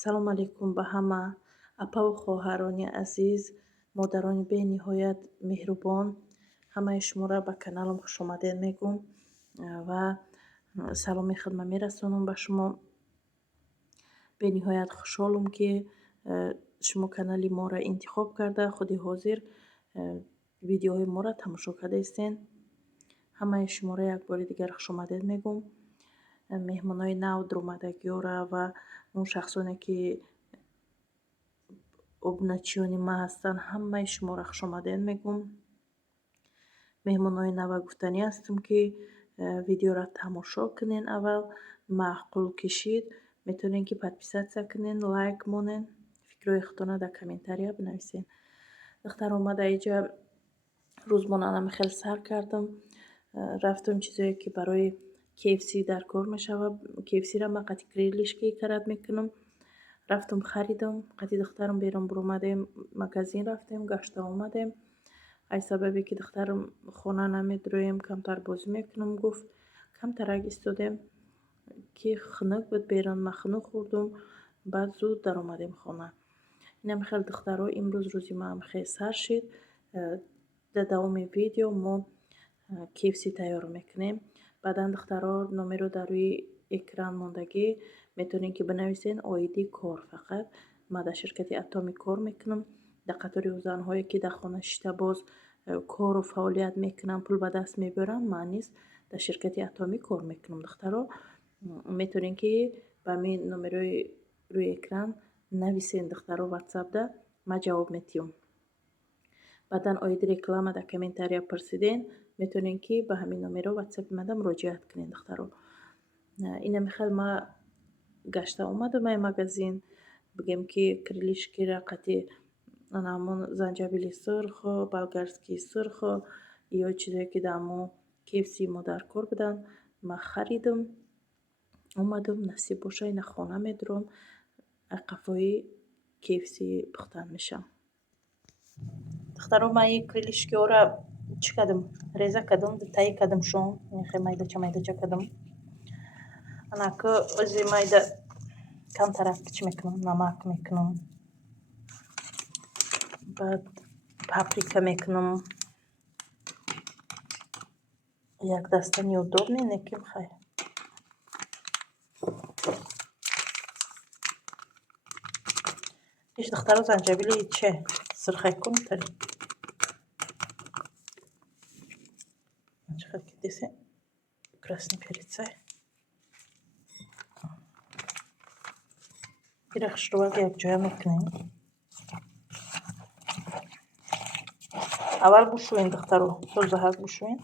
салом алейкум ба ҳама апаву хоҳарони азиз, модарони бениҳоят меҳрубон. Ҳамаи шуморо ба каналам хушомадед мегӯм ва саломи хидмат мерасонам ба шумо. бениҳоят хушҳолам, ки шумо канали моро интихоб карда худи ҳозир видеоҳои моро тамошо кардаистен. ҳамаи шуморо як бори дигар хушомадед мегӯм. меҳмонои нав дурумадагиёра ва он шахсоне ки обуначиёни ман ҳастанд, ҳамаи шуморо хушомадед мегӯм. меҳмонои нава гуфтанӣ ҳастам, ки видеоро тамошо кунен. аввал маъқул кишид, метавонен ки подписатсия кунен, лайк монен, фикрҳои худтона дар комментария бинависен. духтар омада иҷа рӯзмонанам хеле сар кардам. рафтам чизое ки барои KFC дар кор мешавад. KFC-ро ман қати грилишки кард мекунам. рафтам харидам. қати духтарам берун буромадем, магазин рафтем, гашта омадем. ай сабабе ки духтарам хона намедуроем, камтар бозӣ мекунам, гуфт камтарак истодем ки хунук буд берун. ман хунук хӯрдум, баъд зуд даромадем хона. инам хел духтаро, имрӯз рӯзи маам хеле сар шид. дар давоми видео мо KFC тайёр мекунем. баъдан духтаро номеро дар рӯи экран мондагӣ метавонен ки бинависен оиди кор. фақат ман дар ширкати Atomic кор мекунам. дар қатори занҳое ки дар хона шиштабоз кору фаъолият мекунанд, пул ба даст мебаранд, ман низ дар ширкати Atomic кор мекунам. духтаро метавонен ки ба ҳамин номерои рӯи экран нависен. духтаро ватсапда ман ҷавоб метиҳам. баъдан оиди реклама дар комментария пурсиден, метавонен ки ба ҳамин номеро ватсапи ман муроҷиат кунен. духтаро инам хел ман гашта омадам ай магазин. бигем ки крилишкира қати ҳамон занҷабили сурху, болгарскии сурху ё чизое ки дар мо KFC мо дар кор буданд, ман харидам, омадам. насиб боша ина хона медурам, қафои KFC пухтан мешам. духтаро ман ин крилишкиёро чӣ кардам? реза кардам, таъи кардам шон. хеле майдача майдача кардам. анаку ози майда камтарак чӣ мекунам? намак мекунам. баъд паприка мекунам. як даста неудобный, неким хай. иш духтаро занҷабили че? Сырхайкун тари. Чақад ки десе красный перец. Ира хушрувак як ҷоя мекунем. аввал бушӯен духтаро, тозаҳак бушӯен.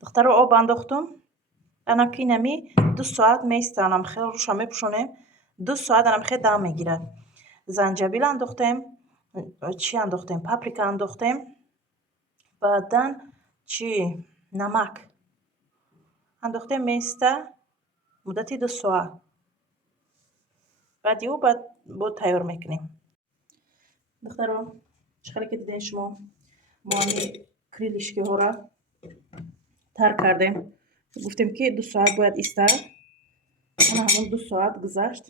духтаро об андохтам. анаки инами 2 соат меистанам. хел руша мепӯшонем. 2 соат анам хел дам мегирад. занҷабил андохтем. чӣ андохтем? Паприка андохтем. баъдан чӣ? Намак андохтем. меиста муддати 2 соат. баъд бо тайёр мекунем. духтаро чӣ хеле ки дидем шумо, мо ҳамин крилишкиҳоро тар кардем. гуфтем ки 2 соат бояд истад. ана ҳамон 2 соат гузашт.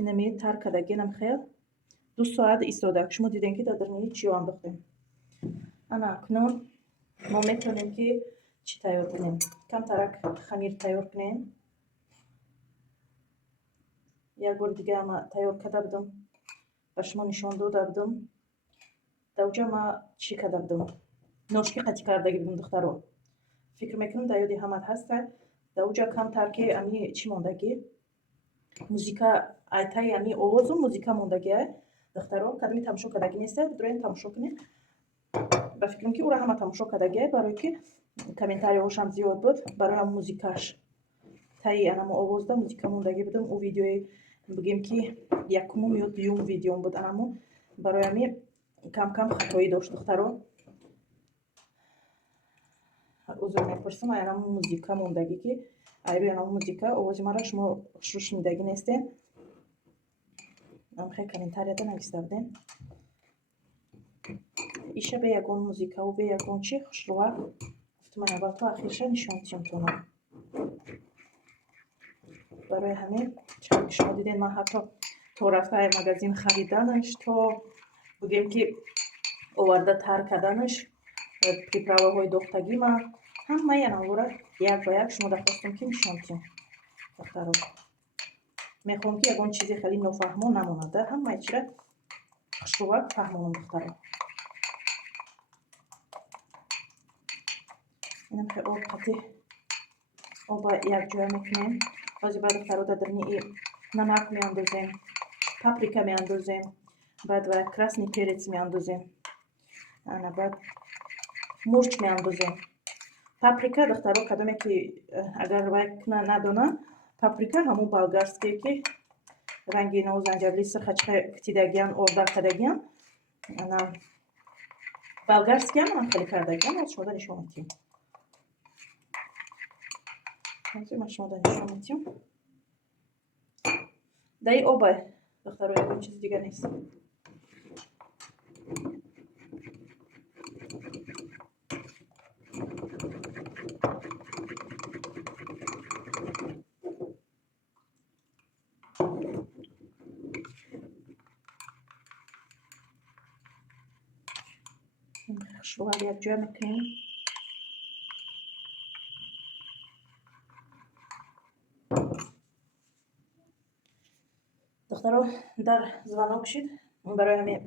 инами тар кардагинам хел 2 соат истода. шумо дидем ки дар дармии чиё андохтем. ана акнун мо метавонем ки чӣ тайёр кунем? камтарак хамир тайёр кунем. як бори дига ман тайёр карда будам, ба шумо нишон дода будам. дар оҷа ман чӣ карда будам? ношки қатӣ кардаги будам. духтаро фикр мекунам дар ёди ҳамат ҳаста. дар оҷа камтар ки ами чӣ мондагӣ? музика айтаи ами овозу музика мондагӣ. духтаро кадами тамошо кардаги неста? дурем тамошо кунем. ба фикрам ки ура ҳама тамошо кардаги, барое ки комментариҳошам зиёд буд. барои ам музикаш таи анамо овозда музика мондаги будам. у видеои бигем ки якумум ё дуюм видеом буд. анамо барои ами кам кам хатоӣ дошт. духтаро узр мепурсам. ай анамо музика мондаги ки ай рӯи анамо музика овози маро шумо шунидаги нестен. خیلی комментарияда нависта будем. Иша бе ягон музикаву бе ягон чи хушрувақ гуфтам аввал то ахирша нишон диҳам тонам. барои ҳамин чиқар ки шумо диден ман ҳатто то рафтаи магазин хариданаш то бигем ки оварда тар карданаш приправаҳои дохтагӣ ман ҳамаи анавора як ба як шумо дахостам ки нишон диҳам. духтаро мехоҳам ки ягон чизи хеле нофаҳмо намонада ҳамаи чира хушрувақ фаҳмонам духтаро. инам ки об қатӣ оба якҷоя мекунем. баъзе баъд духтаро дар ини намак меандозем, паприка меандозем, баъд ва красный перец меандозем, ана баъд мурч меандозем. паприка духтаро кадоме ки агар вай надона паприка ҳамун болгарские ки ранги наву занҷабили сирхачқа китидагиян орда кардагиян ана болгарскиян ман хеле кардагиян аз шумо нишон медиҳам. ман шумо нишон медиҳам. даи оба духтаро ягон чизи дигар нест. хушрувақ якҷоя мекунем. духтаро дар звонок шид. барои ҳамин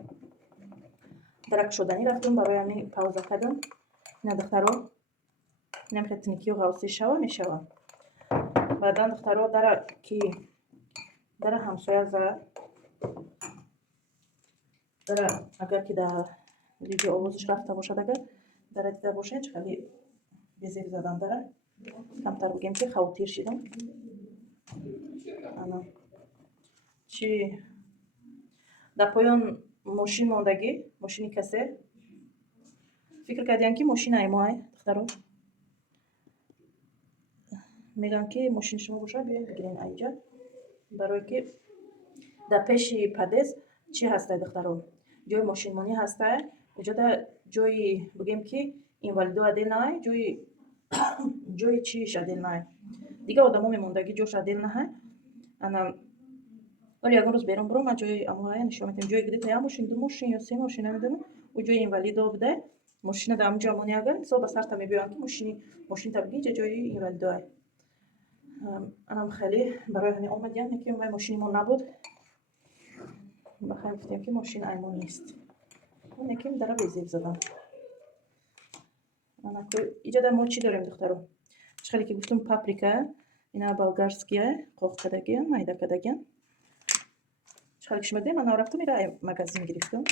дар кушоданӣ рафтем, барои ҳамин пауза кардам. ина духтаро инам ки тинкию ғавси шава мешава. баъдан духтаро дара ки дара ҳамсоя зад дара агар ки дар видео овозиш рафта бошад агар дара дида бошед хеле безеб задан дара камтар бигем ки хавотир шидам. ана чи дар поён мошин мондагӣ мошини касе фикр кардиям ки мошинаи моай духтаро мегӯям ки мошини шумо бошад биёед бигирен айҷа. барое ки дар пеши подъезд чи ҳастай духтаро ҷои мошинмонӣ ҳастай. инҷода ҷои бигем ки инвалидо адел наҳай ҷои чиш адел наҳай. дига одамо мемондагӣ ҷош адел наҳай. ана вале ягон рӯз берун буром ман ҷои амоая нишон медиҳам. ҷои гидита як мошин ду мошин ё се мошин намедонам. ӯ ҷои инвалидо буда мошина дар ҳамунҷо амони агар ҳисоб ба сарта мебиёям ки мошинта биги ҷа ҷои инвалидоай. анам хеле барои ҳамин омадиям ки вай мошини мо набуд. бахай гуфтем ки мошин ай мо нест. оне ки дара безеб задам. иҷода мо чӣ дорем духтаро? чхеле ки гуфтум паприка ина болгарския қоқ кардагиян майда кардагиян. чхеле ки шумо дидем ман рафтам ира магазин гирифтам.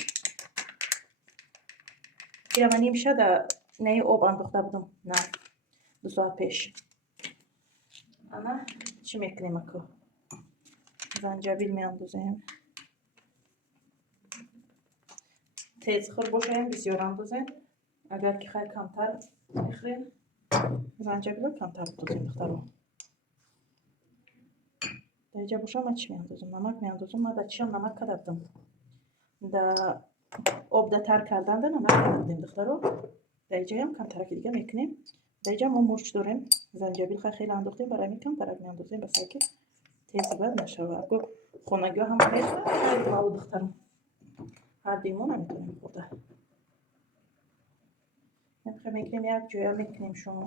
ира ман нимша да наи об андохта будам на 2 соат пеш. ана чӣ мекунем ако? занҷабил меандозем. тезхӯр бошаем бисёр андозем. агар ки хай камтар мехӯрем занҷабилро камтар бдозем духтаро. дар иҷа боша ман чӣ меандозам? намак меандозам. ман дар чишам намак кардам. дар об да тар карданда намак кардем духтаро. дар иҷаям камтараки дига мекунем. дар иҷа мо мурч дорем. занҷабил хеле андохтем. барои ҳамин камтарак меандозем ба сар ки тези бад нашава. аго хонагиҳо ҳама мехӯрад маву духтаро ҳар дуи мо наметавонем хӯрда. мекунем як ҷоя мекунем шумо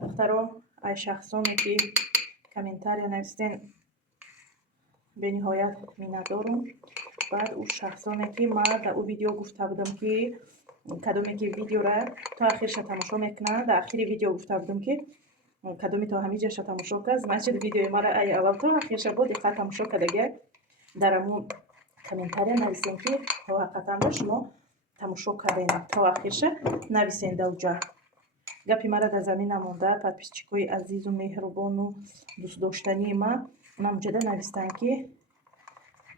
духтаро. ай шахсоне ки комментария нависиден бениҳоят миннатдорум. баъд ӯ шахсоне ки ман дар ӯ видео гуфта будам ки кадоме ки видеора то ахирша тамошо мекунад. дар ахири видео гуфта будам ки кадоме то ҳамиҷаша тамошо кард. значит видеои мара ай аввал то ахирша бо диққат тамошо кардагия. дар амун комментария нависем ки то ҳақиқатан шумо тамошо кардем. то ахирша нависен дар уҷа. гапи мара дар замин намонда. подписчикои азизу меҳрубону дӯстдоштании ман уҷада навистанд ки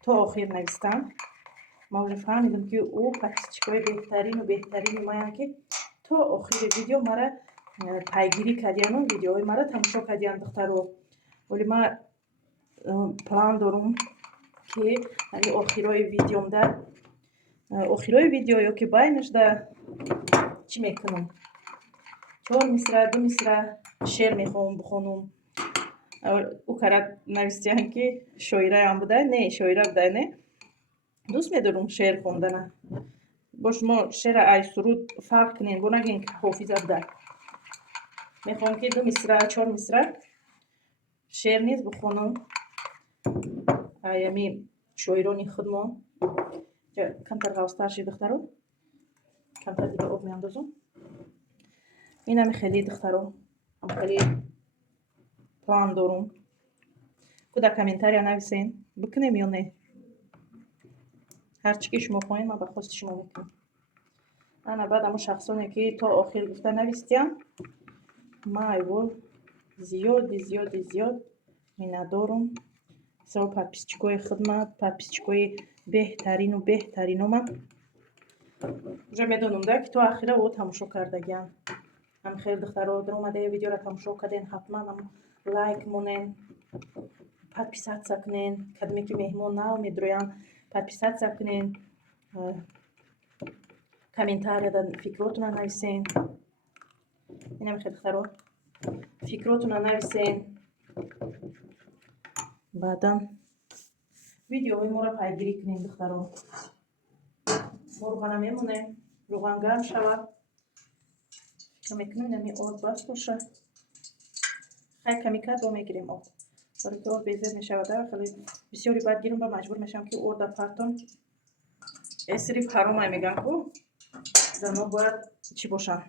то охир навистанд. ман уже фаҳмидам ки ӯ подписчикои беҳтарину беҳтарини маянд ки то охири видео мара пайгирӣ кардияну видеоҳои мара тамошо кардиянд духтаро. вале ман план дорум ки ҳамин охирои видеомда охирои видео ё ки байнашда чӣ мекунам? 4 мисра, 2 мисра шеър мехоҳам бихонам. Ӯ кара навистиян ки шоираам буда? Не, шоира буда, не? Дӯст медорум шеър хондана. Бо шумо шеъра ай суруд фарқ кунем, бо нагӯем ки ҳофиза буда. Мехоҳам ки 2 мисра, 4 мисра шеър низ бихонам. Ай ҳамин шоирони худмо. Камтар ғавзтар шид духтаро. Камтар дига об меандозам. Ин ҳами хеле духтаро. Ам хеле план дорум. Ку дар комментария нависен бикунем ё не. ҳарчӣ ки шумо хоҳем ман ба хости шумо мекунам. Ана баъд ҳамон шахсоне ки то охир гуфта навистиян, ман айвол зиёд миннатдорум. Со подписчикои хидмат, подписчикои беҳтарину беҳтариномам. Уже медонам да ки то ахира о тамошо кардагиян. Ам хеле духтаро омаде видеоро тамошо карден, ҳатман лайк монен, подписатсия кунен, кадоме ки меҳмон нав медроян, подписатсия кунен, комментарияда фикротуна нависен. Инам хеле духтаро. Фикротуна нависен. Баъдан видеоҳои моро пайгирӣ кунем духтаро. Морғана мемонем, рӯған гарм шавад. Фикр мекунем ами об бас боша. Хай ками кад бо мегирем об. Барои ки об безер мешавад, хеле бисёри баъд гирам ба маҷбур мешавам ки орда партон. Сириф ҳаром ай меган ку занҳо бояд чӣ бошанд?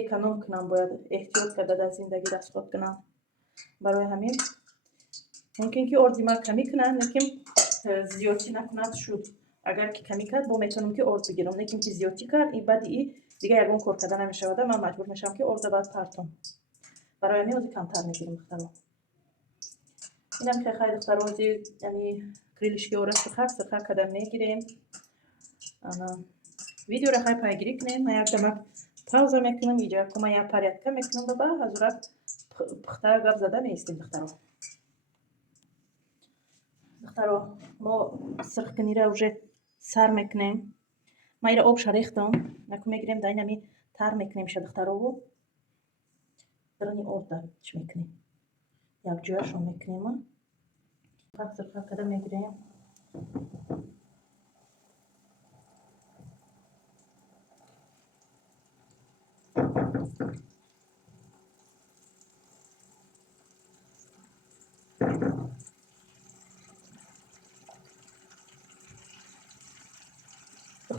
Эконом кунам, бояд эҳтиёт карда дар зиндагӣ расход кунам. барои ҳамин мумкин ки орди ман камӣ кунад, лекин зиёдӣ накунад шуд. Агар ки камӣ кард бо метавонам ки орд бигирам, лекин ки зиёдӣ кард и баъди и дига ягон кор карда намешавад, ман маҷбур мешавам ки орда баъд партам. барои ҳамин ози камтар мегирем духтаро. инам ки хай духтаро ози ами крылишки ора сирха када мегирем. ана видеоро хай пайгирӣ кунем. Ман як дама пауза мекунам, иҷа кума як порядка мекунам ба ҳазурат пухта гап зада меистем духтаро. Духтаро, мо сирхкунира уже сар мекунем. Ман ира обша рехтам. Наку мегирем дар ин ами тар мекунем ша духтаро. Дарани об дар чӣ мекунем? Якҷояшон мекунем. Сирха када мегирем.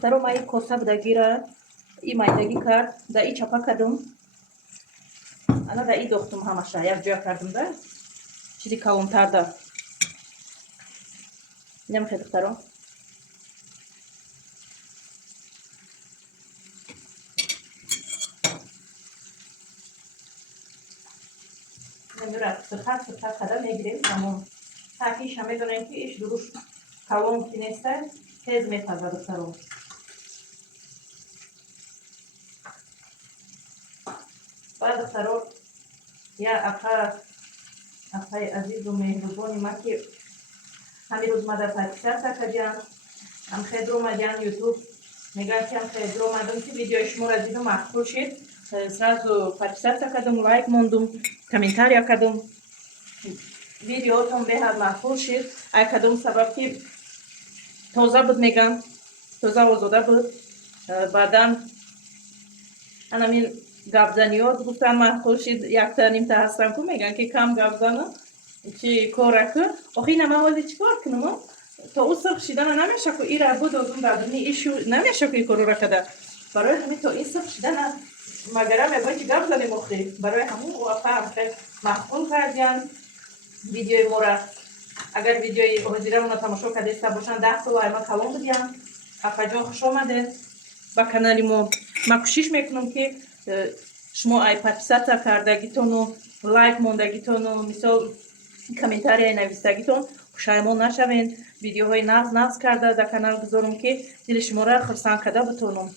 духтаро, ман ин коса будагира ин майдагӣ кард, дар ин чапа кардам. ана дар ин дохтам ҳамаша, якҷоя кардам да. Чизи калонтар да. намехоҳ духтаро? сирха када мегирем. ҳамон таки иша медонем ки иш дуруст калон ки неста, тез мепаза духтаро. баъд духтаро я акаи азизу меҳрубони ман ки ҳамин рӯз мада подписатсия кардиян, ҳамхедро омадиян ютуб, мегӯянд ки ҳамхедро омадам ки видеои шуморо дидам, махкул шид, сразу подписатсия кардам, лайк мондум, комментария кардам. видеоотон беҳад махкул шид. ай кадом сабаб ки тоза буд мегӯянд, тоза озода буд. баъдан анамин гапзаниёт гуфтан махкул шид. якта нимта ҳастам ку мегӯянд ки кам гап зана, чӣ кора ку. охи ина ман ҳозир чӣ кор кунам? то ӯ сирх шидана намеша ку ира будозум бадуни ишу намеша ку ин корора када. барои ҳамин то ин сирх шидана магара мебояд ки гап занем охи. барои ҳамин уафа хеле махкул кардиян видеои мора. агар видеои ҳозирамона тамошо кардеста бошанд 10 та лайма калон бидиян. афаҷон хуш омадед ба канали мо. ман кӯшиш мекунам ки шумо ай подписатсия кардагитону лайк мондагитону мисол комментарияи навистагитон пушаймон нашавен. видеоҳои нағз карда дар канал гузорам ки дили шуморо хурсанд карда битонам.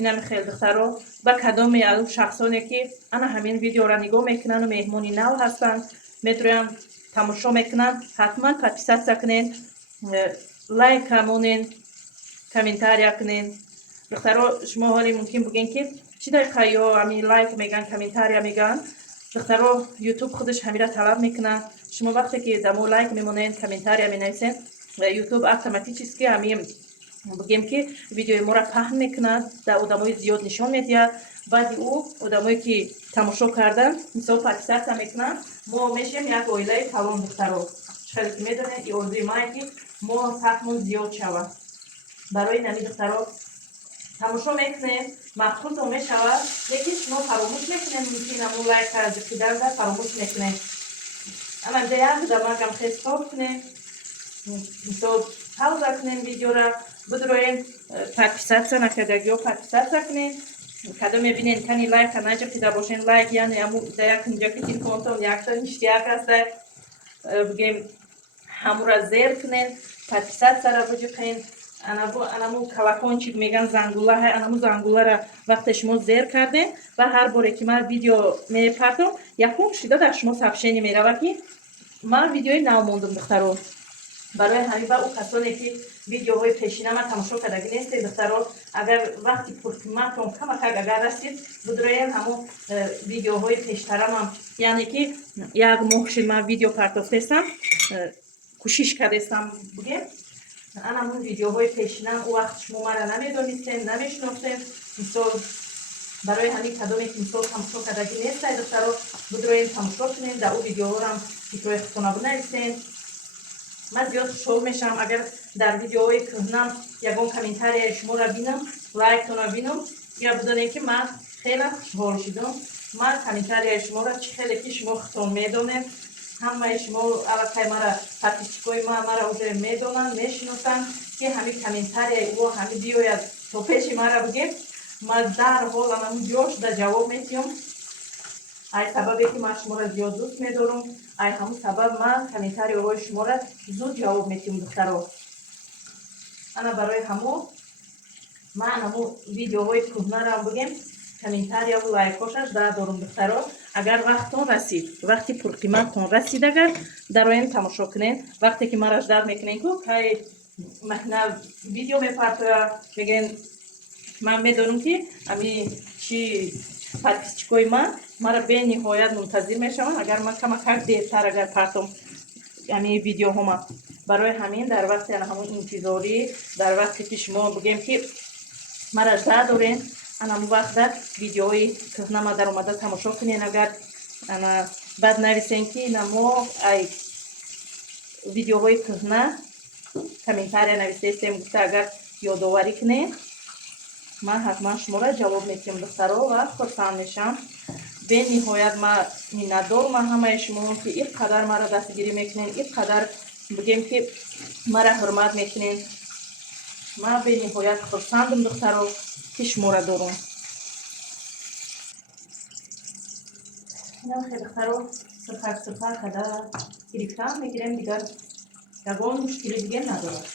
инами хеле духтаро, ба кадоме аз шахсоне ки ана ҳамин видеоро нигоҳ мекунанд, меҳмони нав ҳастанд, метроян тамошо мекунанд. ҳатман подписатсия кунед, лайк камонен, комментария кунед. духтаро шумо ҳоле мумкин бугем ки чӣ дақиқа ё ами лайк меган, комментария меган. духтаро ютуб худаш ҳамира талаб мекунад. шумо вақте ки дамо лайк мемонед, комментария менависед, ютуб автоматически ами бугем ки видеои моро паҳн мекунад, дар одамои зиёд нишон медиҳад. баъди ӯ одамое ки тамошо кардан мисол подписатсия мекунанд, мо мешавем як оилаи калон. духтаро хеле ки медонед ин орзуи мае ки мо сахмон зиёд шавад. барои нами духтаро тамошо мекунем, махсултон мешавад, лекин шумо фаромӯш мекунем, мумкин амун лайка зикиданда фаромӯш мекунем. ама да як дамагам хестоп кунем, мисол пауза кунем видеора, бидроем подписатсия накардаги ё подписатсия кунем. кадо мебинен кани лайка наҷақида бошен, лайк яъне амун да як инҷа ки телефонтон якта ништияк аста, бигем ҳамура зер кунен, подписатсияра биҷиқен. анаму калакон чӣ меган зангула, анаму зангулара вақте шумо зер карден ва ҳар боре ки ман видео мепартом якум шида дар шумо сообщение меравад ки ман видеои нав мондум. духтаро барои ҳамин ба ӯ касоне ки видеоҳои пешинама тамошо кардаги нестед, духтаро агар вақти пурқиматон камакак агар расид, бидроен ҳамун видеоҳои пештарамам, яъне ки як моҳ шид ман видео партофтестам, кӯшиш кардестам бугем анамун видеоҳои пешинам ӯ вақт шумо мара намедонистем, намешинохтем. мисол барои ҳамин кадоме ки мисол тамошо кардаги нестед, духтаро бидроем тамошо кунем, дар ӯ видеоҳорам фикрои худтона бинависем. ман зиёд хушҳол мешавам агар дар видеоҳои кӯҳнам ягон комментарияи шуморо бинам, лайктона бинам, я бидонем ки ман хеле хушҳол шудам. ман комментарияи шуморо чӣ хеле ки шумо худтон медонед, ҳамаи шумо аллакай мара подписчикои мара уже медонанд, мешиносанд ки ҳамин комментарияи ӯ ҳамин биёяд то пеши мара бугем, ман дарҳол анамун ҷо шуда ҷавоб метиҳам. ай сабабе ки ман шуморо зиёд дӯст медорам, ай ҳамун сабаб ман комментарияҳои шуморо зуд ҷавоб метиҳам. духтаро ана барои ҳамон ман анамун видеоҳои кӯҳнарам бугем комментарияву лайкошаш дорум. духтаро агар вақттон расид, вақти пурқиматтон расид, агар дароем тамошо кунед, вақте ки мара ждат мекунед ку кай маҳина видео мепартоя, мегӯем ман медонам ки ами чи подписчикои ман мара бениҳоят мунтазир мешаванд, агар ман камакак дертар агар партом ами видеоҳома. барои ҳамин дар вақти ҳамун интизорӣ, дар вақте ки шумо бугем ки мара ждат дорем, анаму вақта видеоҳои кӯҳнама дар омада тамошо кунен. агар ана баъд нависен ки намо ай видеоҳои кӯҳна комментария нависестем гуфта агар ёдоварӣ кунен, ман ҳатман шуморо ҷавоб метиҳам. духтаро ва хурсанд мешавам. бениҳоят ман миннатдорам ҳамаи шумо ки ин қадар мара дастгирӣ мекунен, ин қадар бигем ки мара ҳурмат мекунен. ман бениҳоят хурсандам духтаро ки шуморо дорам. духтаро сифар када гирифтан мегирем, дигар ягон мушкили диге надорад.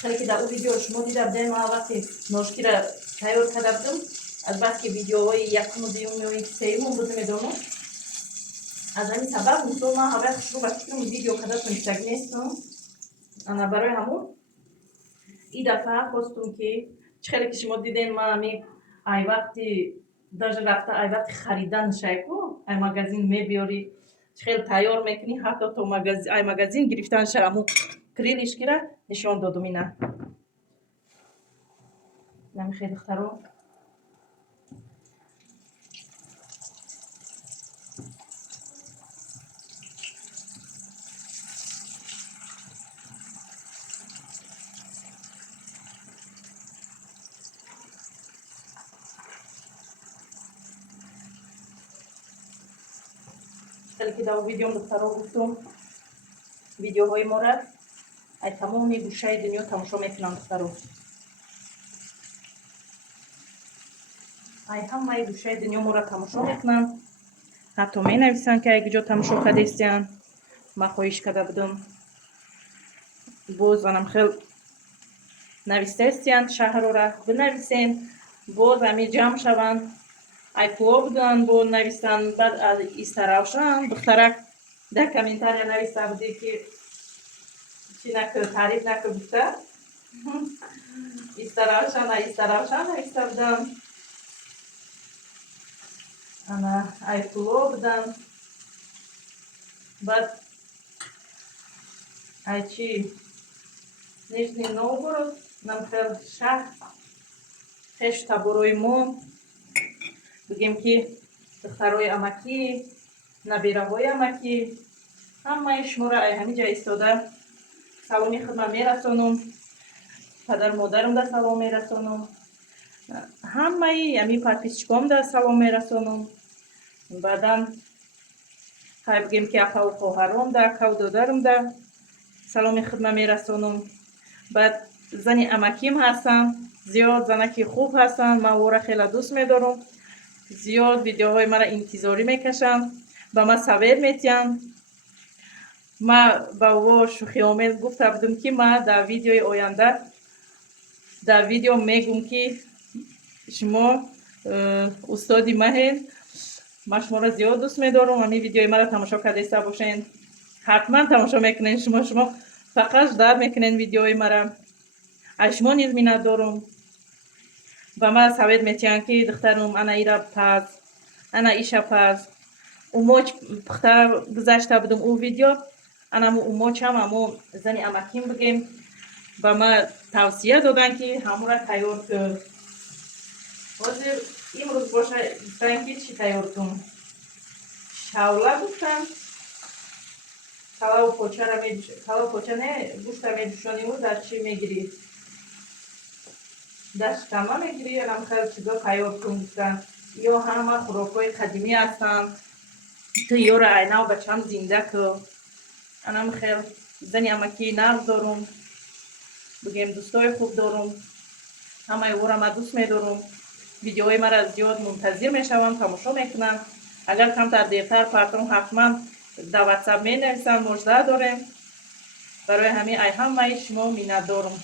хеле ки дар ӯ видео шумо дида будем, ман вақти ношкира тайёр карда будам, албатта видеоҳои якуму дуюму сеюмум буд медонам. аз ҳамин сабаб мисол ман ҳавай хушрӯ ба фикрам видео карда тонистагӣ нестам. ана барои ҳамон ин дафъа хостум ки чӣ хеле ки шумо дидем ман ами ай вақти даже рафта ай вақти харидан шайку ай магазин мебиёри чӣ хеле тайёр мекунӣ, ҳатто то ай магазин гирифтан ша аму крилишкира нишон додум. ина намехе духтаро хеле ки дар видеом духтаро гуфтум видеоҳои моро ай тамоми гӯшаи дунё тамошо мекунанд. духтаро ай ҳамаи гӯшаи дунё моро тамошо мекунанд, ҳатто менависанд ки ай куҷо тамошо кардестиян. ман хоҳиш карда будам боз анам хел навистестиян шаҳрора бинависен, боз ами ҷамъ шаванд. айпло будан бо навистан баъд аз истаравшан духтарак дар комментария нависта буди ки чӣ накӯ таъриф накӯ гуфта истаравшан нависта будам. ана айпло будан баъд айчи Нижний Новгород намхел шаҳр хешу таборои мо бигем ки духтарои амакӣ набираҳои амакӣ ҳамаи шуморо ай ҳамиҷа истода саломи хидмат мерасонум. Падару модарамда салом мерасонум. ҳамаи ами подписчикомда салом мерасонум. баъдан хай бигем ки акаву хоҳаромда акаву додарамда саломи хидмат мерасонум. баъд зани амаким ҳастам, зиёд занаки хуб ҳастанд, ман ора хеле дӯст медорам. зиёд видеоҳои мара интизорӣ мекашанд, ба ман савер метиҳанд. ман ба ӯ шӯхиомез гуфта будам ки ман дар видеои оянда дар видео мегӯм ки шумо устоди маҳед. ман шуморо зиёд дӯст медорам. ҳамин видеои мара тамошо кардаиста бошен. ҳатман тамошо мекунед. шумо фақат ждат мекунед видеои мара. аз шумо низ миннат дорам. ба ман савет метиҳанд ки духтарам ана ира паз, ана иша паз. умоч пухта гузашта будам ӯ видео. анаму умочам амо зани амаким бигем. ба ман тавсия доданд ки ҳамура тайёр кун. ҳозир имрӯз боша гуфтанд ки чӣ тайёр кун. шавла гуфтанд. калаву поча не гӯшта медӯшониму дар чӣ мегирӣ? дар шикарма мегирӣ ё намхел чизо тайёр кун гуфтанд. ё ҳама хӯрокҳои қадимӣ ҳастанд. ту ёро айнав ба чам зинда кун. анам хел зани амакии нағз дорум. бигем дӯстои хуб дорум. ҳамаи ора ман дӯст медорум. видеоҳои мара зиёд мунтазир мешавам, тамошо мекунам. агар камтар дертар партам ҳатман дар ватсап менависанд, мо жда дорем. барои ҳамин ай ҳамаи шумо миннатдорам.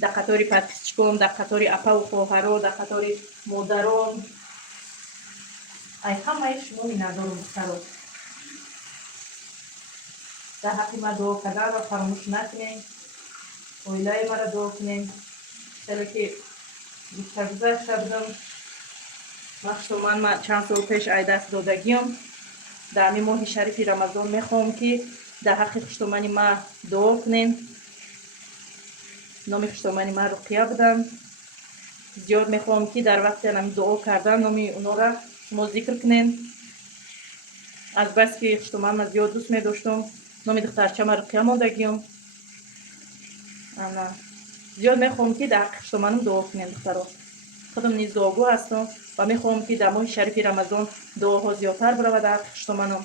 дар қатори подписчиком, дар қатори апаву хоҳаро, дар қатори модарон, ай ҳамаи шумо миннатдорам духтаро. дар ҳаққи ман дуо карданро фаромӯш накунем. оилаи мара дуо кунем. хеле ки гузашта будам. махшуман ман чанд сол пеш ай даст додагиам. дар ҳамин моҳи шарифи рамазон мехоҳам ки дар ҳаққи хуштомани ман дуо кунем. номи хуштомани ман руқия буданд. зиёд мехоҳам ки дар вақти ҳамин дуо кардан номи онора шумо зикр кунед. азбаски хуштоман ман зиёд дӯст медоштам. номи духтарчама руқия мондагиам. ана зиёд мехоҳам ки дар ҳаққи хуштоманам дуо кунед духтаро. худам низ дуогӯ ҳастам ва мехоҳам ки дар моҳи шарифи рамазон дуоҳо зиёдтар баравад дар ҳаққи хуштоманам.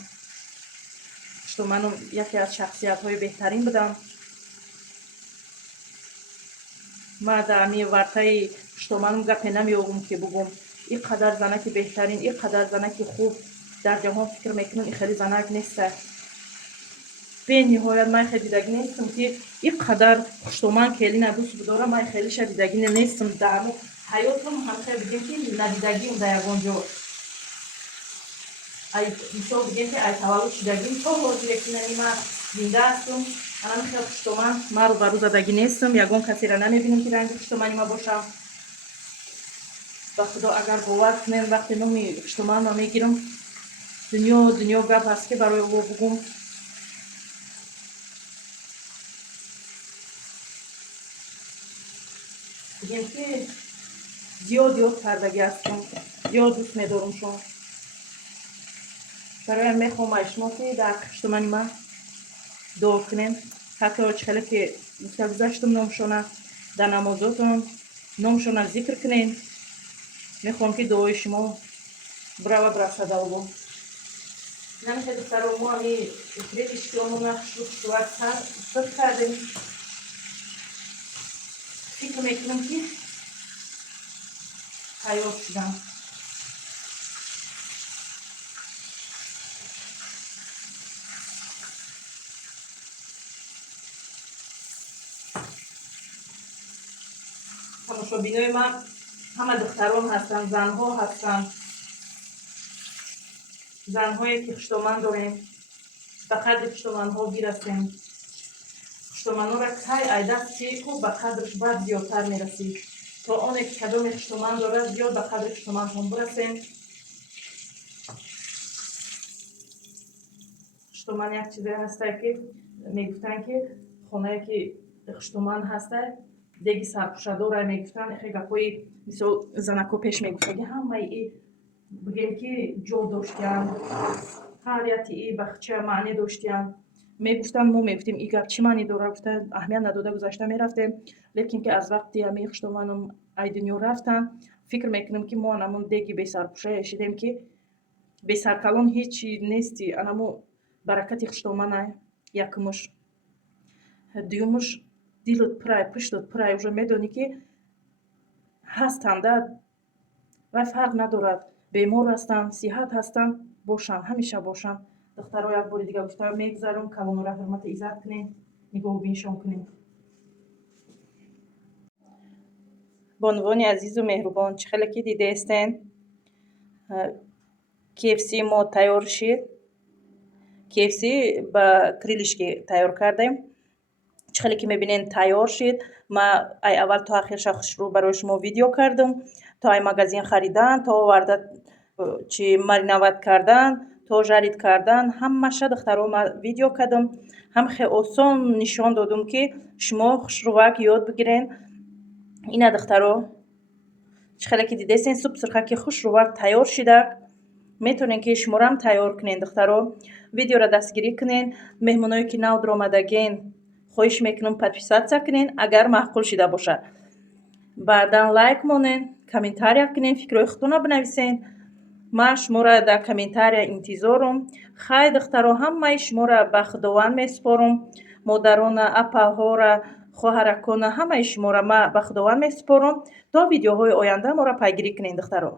хуштоманам яке аз шахсиятҳои беҳтарин буданд. ман дар ҳамин вартаи хуштоманам гапе намеёвам ки бугум ин қадар занаки беҳтарин, ин қадар занаки хуб дар ҷаҳон фикр мекунам ин хеле занак неста. бениҳоят ман хеле дидагӣ нестам ки ин қадар хуштоман келина дӯст будорам. ман хелиша дидагӣ нестам. дар ҳаётам ҳамхел бигем ки надидагиам дар ягон ҷо. ай мисол бигем ки ай таваллуд шудагим то ҳозире ки нани ман зинда ҳастам. анам хел хуштоман ман рӯбарӯ задагӣ нестам. ягон касеро намебинам ки ранги хуштомани ман бошам. ба худо агар бовар кунем вақте номи хуштоманро мегирам дунё гап ҳаст ки барои ӯ бугум. бигем ки зиёд ёд кардагӣ ҳастам. зиёд дӯст медорам шумо. бароям мехоҳам аз шумо ки дар ҳаққи хуштомани ман дуо кунем. ҳаққи очхеле ки гуфта гузаштам номшона дар намозотон номшона зикр кунем. мехоҳам ки дуои шумо бирава расада ӯ. намехе духтаро мо ами кредитчикомона хушрӯб сад кардем. фикр мекунам ки тайёр шудам. тамошобинои ман ҳама духтарон ҳастанд, занҳо ҳастанд. занҳое ки хуштоман дорем ба қадри хуштоманҳо бирасем. хуштоманҳоро кай айдаст чӣ ку ба қадрш баъд зиёдтар мерасӣ. то оне ки кадоме хуштоман дорад зиёд ба қадри хуштоманҳо бирасем. хуштоман як чизе ҳастае ки мегуфтанд ки хонае ки хуштоман ҳастае деги сарпӯшадорае мегуфтанд ихе гапҳои мисол занако пеш мегуфтанд ки ҳамаи и бигем ки ҷо доштиянд ҳарияти и ба чия маъне доштиянд мегуфтанд мо мегуфтем и гап чӣ маъне дорад гуфта аҳамият надода гузашта мерафтем лекин ки аз вақти ҳамаи хуштоманам ай дунё рафтанд фикр мекунем ки мо анамун деги бесарпӯша ешидем ки бесаркалон ҳечи нести анамо баракати хуштоманай якумуш дуюмуш дилут пурай пуштут пурай уже медонӣ ки ҳастанда вай фарқ надорад бемор ҳастанд сиҳат ҳастанд бошанд ҳамеша бошанд духтаро як бори дига гуфта мегзарем калонро ҳурмати иззат кунем нигоҳу бинишон кунем. бонувони азизу меҳрубон чӣ хеле ки дидаистен KFC мо тайёр шид KFC ба крилишки тайёр кардем чӣ хеле ки мебинен тайёр шид ма ай аввал то ахирша хушрӯ барои шумо видео кардам то ай магазин харидан то оварда чи мариноват кардан то жарид кардан ҳамаша духтаро ма видео кардам ҳам хе осон нишон додам ки шумо хушрӯвак ёд бигирен ина духтаро чӣ хеле ки дидаистен суп сурхаки хушрӯвак тайёр шида метавонен ки шуморам тайёр кунен духтаро видеоро дастгирӣ кунен меҳмоное ки нав доромадаген хоҳиш мекунам подписатсия кунен агар маъқул шида бошад баъдан лайк монен комментария кунен фикрҳои худтонро бинависен ман шуморо дар комментария интизорам хай духтаро ҳамаи шуморо ба худованд месупорам модарона апаҳора хоҳаракона ҳамаи шуморо ман ба худованд месупорам то видеоҳои оянда моро пайгирӣ кунен духтаро